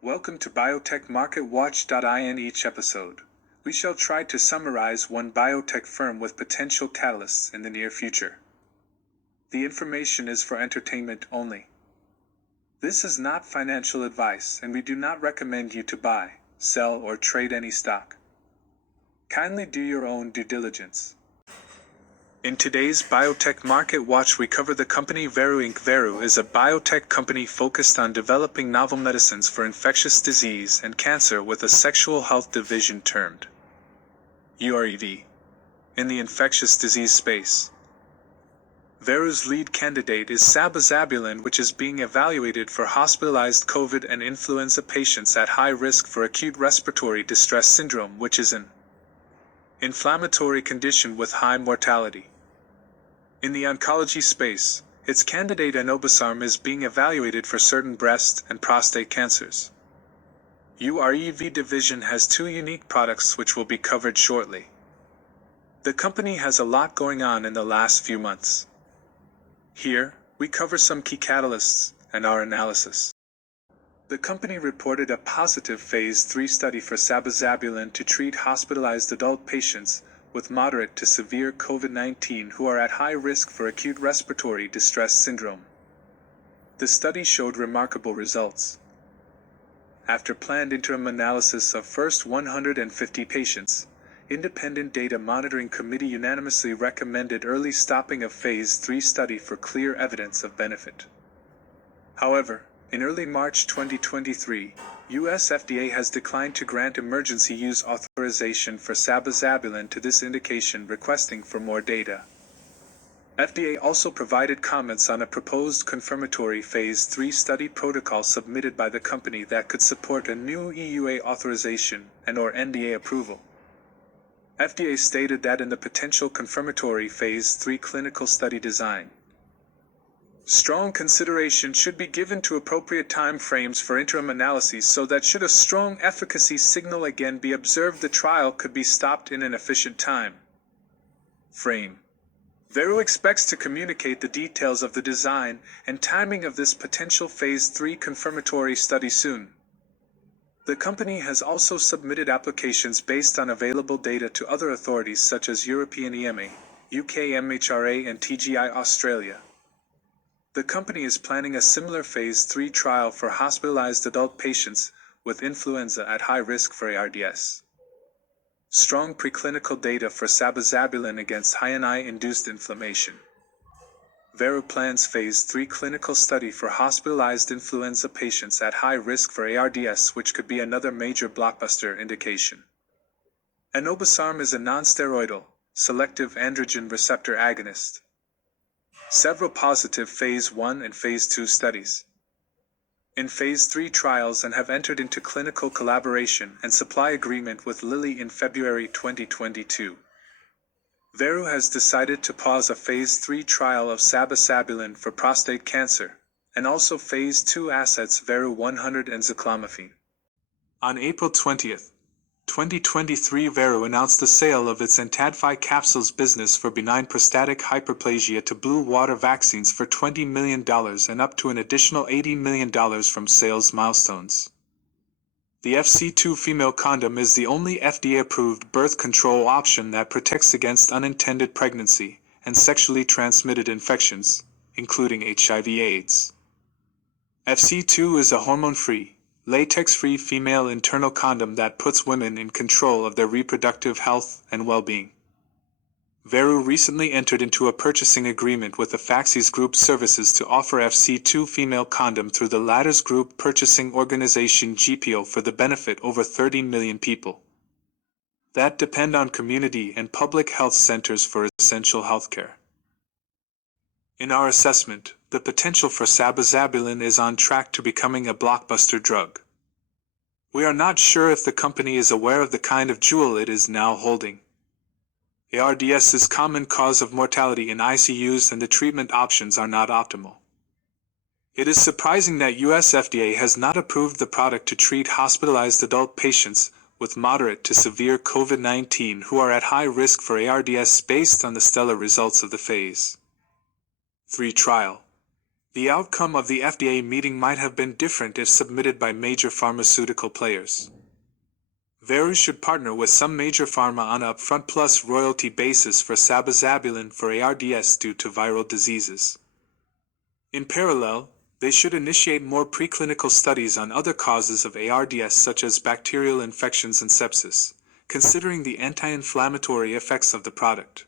Welcome to Biotech Market Watch.in. Each episode, we shall try to summarize one biotech firm with potential catalysts in the near future. The information is for entertainment only. This is not financial advice, and we do not recommend you to buy, sell, or trade any stock. Kindly do your own due diligence. In today's Biotech Market Watch, we cover the company VERU Inc. VERU is a biotech company focused on developing novel medicines for infectious disease and cancer with a sexual health division termed VERU in the infectious disease space. VERU's lead candidate is sabizabulin, which is being evaluated for hospitalized COVID and influenza patients at high risk for acute respiratory distress syndrome, which is an inflammatory condition with high mortality. In the oncology space, its candidate enobosarm is being evaluated for certain breast and prostate cancers. VERU division has two unique products which will be covered shortly. The company has a lot going on in the last few months. Here, we cover some key catalysts and our analysis. The company reported a positive Phase 3 study for sabizabulin to treat hospitalized adult patients with moderate to severe COVID-19 who are at high risk for acute respiratory distress syndrome. The study showed remarkable results. After planned interim analysis of first 150 patients, Independent Data Monitoring Committee unanimously recommended early stopping of Phase 3 study for clear evidence of benefit. However, in early March 2023, U.S. FDA has declined to grant emergency use authorization for sabizabulin to this indication, requesting for more data. FDA also provided comments on a proposed confirmatory Phase 3 study protocol submitted by the company that could support a new EUA authorization and/or NDA approval. FDA stated that in the potential confirmatory Phase 3 clinical study design, strong consideration should be given to appropriate time frames for interim analyses so that should a strong efficacy signal again be observed, the trial could be stopped in an efficient time frame. VERU expects to communicate the details of the design and timing of this potential Phase 3 confirmatory study soon. The company has also submitted applications based on available data to other authorities such as European EMA, UK MHRA, and TGI Australia. The company is planning a similar Phase 3 trial for hospitalized adult patients with influenza at high risk for ARDS. Strong preclinical data for sabizabulin against high-induced inflammation. VERU plans Phase 3 clinical study for hospitalized influenza patients at high risk for ARDS, which could be another major blockbuster indication. Enobosarm is a non-steroidal, selective androgen receptor agonist. Several positive Phase 1 and Phase 2 studies in Phase 3 trials and have entered into clinical collaboration and supply agreement with Lilly in February 2022. VERU has decided to pause a Phase 3 trial of sabizabulin for prostate cancer, and also Phase 2 assets VERU 100 and zaclomiphene. On April 20, 2023, VERU announced the sale of its Entadfi capsules business for benign prostatic hyperplasia to Blue Water Vaccines for $20 million and up to an additional $80 million from sales milestones. The FC2 female condom is the only FDA-approved birth control option that protects against unintended pregnancy and sexually transmitted infections, including HIV/AIDS. FC2 is a hormone-free, latex-free female internal condom that puts women in control of their reproductive health and well-being. VERU recently entered into a purchasing agreement with the Faxes Group Services to offer FC2 female condom through the latter's group purchasing organization GPO for the benefit over 30 million people that depend on community and public health centers for essential healthcare. In our assessment, the potential for sabizabulin is on track to becoming a blockbuster drug. We are not sure if the company is aware of the kind of jewel it is now holding. ARDS is a common cause of mortality in ICUs, and the treatment options are not optimal. It is surprising that US FDA has not approved the product to treat hospitalized adult patients with moderate to severe COVID-19 who are at high risk for ARDS based on the stellar results of the Phase 3 trial. The outcome of the FDA meeting might have been different if submitted by major pharmaceutical players. VERU should partner with some major pharma on an upfront plus royalty basis for sabizabulin for ARDS due to viral diseases. In parallel, they should initiate more preclinical studies on other causes of ARDS such as bacterial infections and sepsis, considering the anti-inflammatory effects of the product.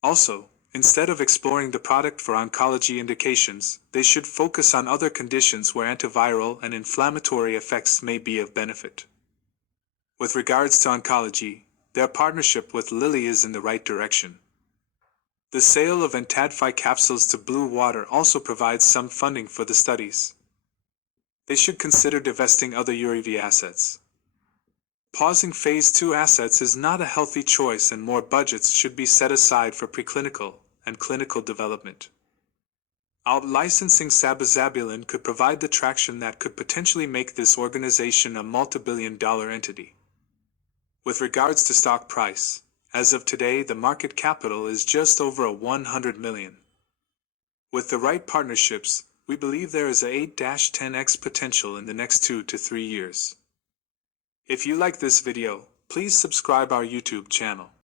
Also, instead of exploring the product for oncology indications, they should focus on other conditions where antiviral and inflammatory effects may be of benefit. With regards to oncology, their partnership with Lilly is in the right direction. The sale of Entadfi capsules to Blue Water also provides some funding for the studies. They should consider divesting other URV assets. Pausing Phase 2 assets is not a healthy choice, and more budgets should be set aside for preclinical and clinical development. Out-licensing sabizabulin could provide the traction that could potentially make this organization a multi-billion-dollar entity. With regards to stock price, as of today the market capital is just over $100 million. With the right partnerships, we believe there is a 8-10x potential in the next 2 to 3 years. If you like this video, please subscribe our YouTube channel.